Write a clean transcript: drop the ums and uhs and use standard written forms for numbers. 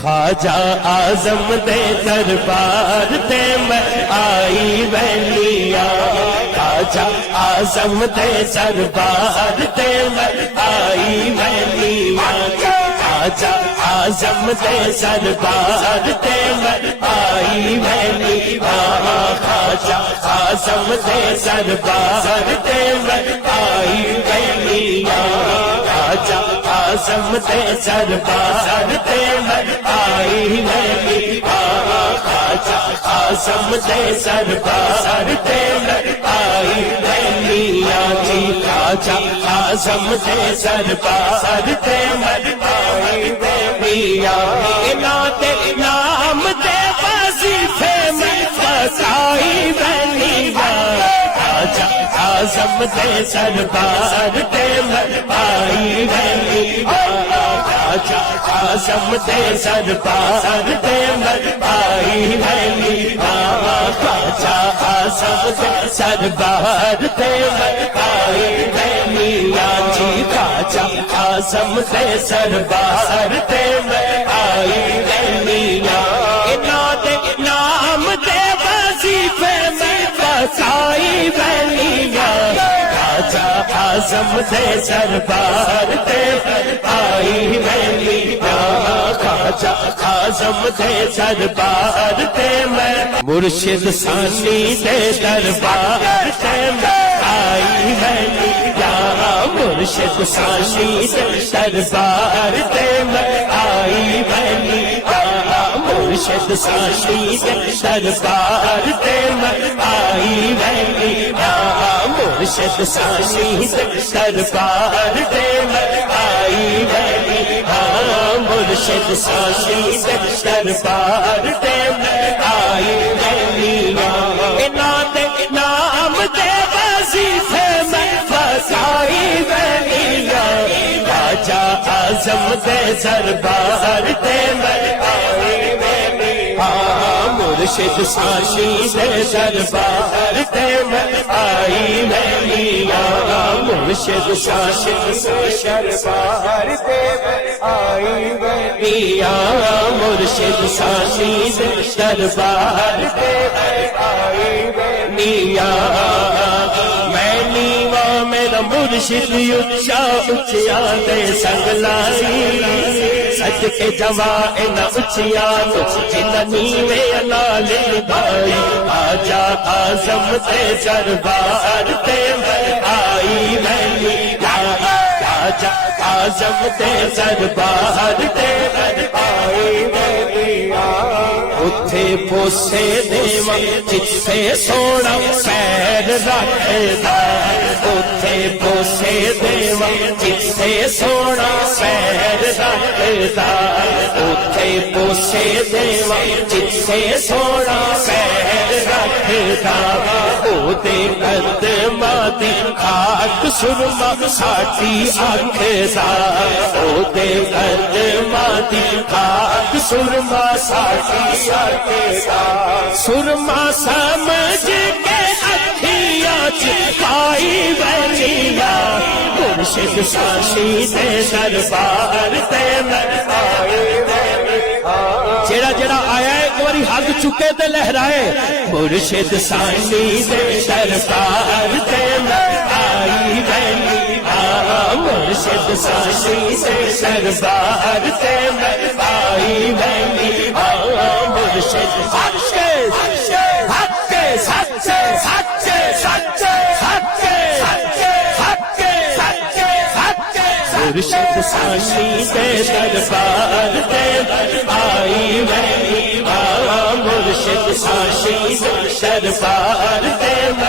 خواجہ اعظم دے دربار تے میں آئی ویلیا، خواجہ اعظم دے دربار تے میں آئی ویلیا، خواجہ اعظم دے دربار تے میں آئی ویلیا، خواجہ اعظم دے دربار تے میں آئی ویلیا، خواجہ اعظم دے دربار تے میں آئی ویلیا، خواجہ اعظم دے دربار تے میں آئی ویلیا جی، خواجہ اعظم دے دربار تے میں آئی ویلیا، نام دے وظیفے میں فسائی ویلیا، خواجہ اعظم دے دربار تے میں آئی ویلیا، خواجہ اعظم دے دربار تے میں آئی ویلیا، خواجہ اعظم دے دربار تے میں آئی ویلیا جی، خواجہ اعظم دے دربار تے میں آئی ویلیا، نام دے وظیفے میں فسائی ویلیا، خواجہ اعظم دے دربار تے میں آئی ویلیا، خواجہ اعظم دے دربار تے میں مرشد ثانی دے دربار تے میں آئی ویلیا، مرشد ثانی دے دربار تے میں آئی ویلیا، مرشد ثانی دے دربار تے میں آئی ویلیا، مرشد ثانی دے دربار تے میں آئی ویلیا، مرشد ثانی دے دربار تے میں آئی ویلیا، نام دے وظیفے میں فسائی ویلیا، خواجہ اعظم دے دربار تے میں آئی ویلیا، مرشد ثانی دے دربار تے میں آئی ویلیا، مرشد ثانی دے دربار تے میں آئی ویلیا، مرشد ثانی دے دربار تے میں آئی ویلیا، میں نیواں میرا مرشد اچا اچیا دے سنگ لائی، سج کے جوا اینا اچیا تو جنہ نیوے نال بھائی، خواجہ اعظم دے دربار تے میں آئی ویلیا، خواجہ اعظم دے دربار تے میں آئی ویلیا، اتھے پوسے دیواں جتھے سونا پیر رکھدا، اتھے پوسے دیواں جتھے سونا پیر رکھدا، اتھے پوسے دیواں جتھے سونا پیر رکھدا، او دے قدماں دی خاک سرما ساڈی اکھ دا، او دے قدماں دی خاک سرما ساڈی اکھ دا، سرما سمجھ کے اکھیاں چ پائی ویلیا، مرشد ثانی دے دربار تے میں آئی ویلیا، جیڑا جیڑا آیا ہے ایک باری ہاتھ چکے تے لہرائے، مرشد ثانی دے دربار تے میں آئی ویلیا، مرشد ثانی دے دربار تے میں آئی ویلیا، مرشد سچے سچے سچے سچے سچے سچے سچے سچے سچے، مرشد ثانی دے دربار تے میں آئی ویلیا، مرشد ثانی دے دربار تے میں